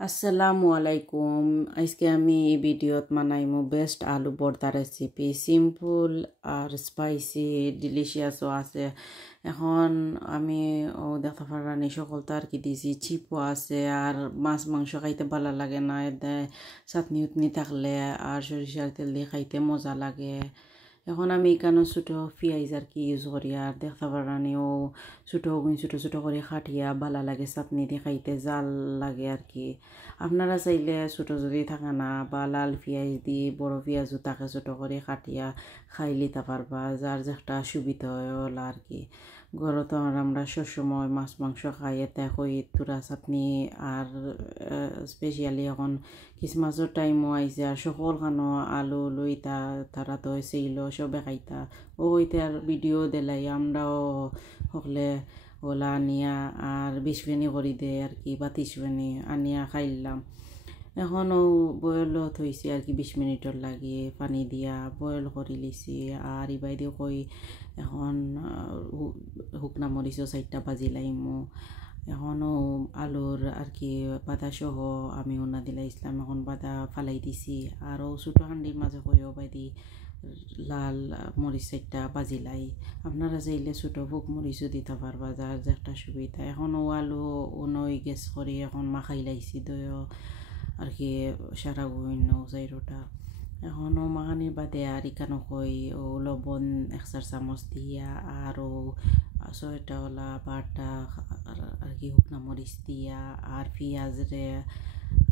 আসসালামু আলাইকুম। আজকে আমি এই ভিডিওত মানাইমু বেস্ট আলু ভর্তা রেসিপি। সিম্পল আর স্পাইসি ডিলিশিয়াসও আছে। এখন আমি দেখতে পারানি সকল তার কি দিছি, চিপও আছে। আর মাছ মাংস খাইতে ভালো লাগে না, এতে চাটনি উটনি থাকলে আর সরিষার তেল দিয়ে খাইতে মজা লাগে। এখন আমি এখানে ছোটো পেঁয়াজ আর কি ইউজ করি, আর দেখতে পারানি ছোটো ছোটো ছোটো করে খাটিয়া ভালো লাগে, চাটনি দিয়ে খাইতে জাল লাগে আর কি। আপনারা চাইলে ছোটো যদি থাকে না বা লাল পেঁয়াজ দিয়ে বড় পেঁয়াজও থাকে ছোটো করে কাটিয়া খাই লিতে পারবা, যার যেটা সুবিধা হয় ওলা আর কি। ঘরত আমরা সবসময় মাছ মাংস খাই, এতে কই তুরা চাটনি আর স্পেশালি এখন খ্রিসমাসের টাইমও আইছে, আর সকল খানো আলু লইতা তারা তো সেইল সবে খাইতা ওইটার ভিডিও দিলাই আমরাও সকলে ওলা আনিয়া আর 20 ফেনি করি দে আর কি, বা 30 ফেনি আনিয়া খাইলাম। এখনও বয়েল থইছি আর কি, 20 মিনিটর লাগে পানি দিয়া বয়েল করে লিছি। আর ইবাই দিয়ে কই এখন শুকনা মরিচও 4টা বাজি লাইমু। এখনও আলুর আর কি বাদা সহ আমি ওনা দিলাইছিলাম, এখন বাদা ফালাই দিছি। আরও ছোটো হান্ডির মাঝে কইও বাইদি লাল মরিচ 4টা বাজিলাই। আপনারা চাইলে ছোটো ফুক মরিচও দিতে পারবা, যার যে একটা সুবিধা। এখনও আলু নই গেস করি এখন মাখাই লাইছি দইও আর কি, সারা গুণ চাইরোটা। এখনও মাখানির বাদে আর ইকানো কই লবণ 1 চামচ দিয়া আরও 6টা ওলা বাটা আর কি শুকনা মরিচ দিয়া আর পেঁয়াজ রে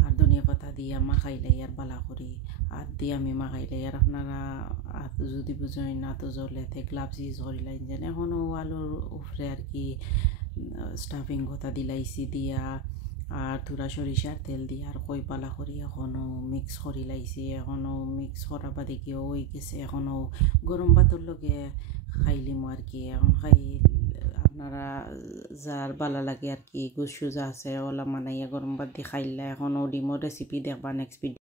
আর ধনিয়া পাতা দিয়া মাখাইলাই আর বালা করি আর দিয়ে আমি মাখাইলাই। আর আপনারা যদি বুঝেন না তো জ্বলেতে গ্লাভস ইউজ করিলাই যেন। এখনও আলুর উপরে আর কি স্টাফিং কথা দিলাইছি দিয়া আর থোড়া সরিষার তেল দিয়ে আর কই পালা করি এখনও মিক্স করি লাইছি। এখনও মিক্স করা বাদে কি ওই গেছে, এখনও গরম ভাতের লগে খাইলিম আর কি। এখন খাই আপনারা যার ভালো লাগে আর কি, গুসুজা আছে ওলা মানাইয়া গরম ভাত দিয়ে খাইলা। এখনও ডিমো রেসিপি দেখবা নেক্সট ভিডিও।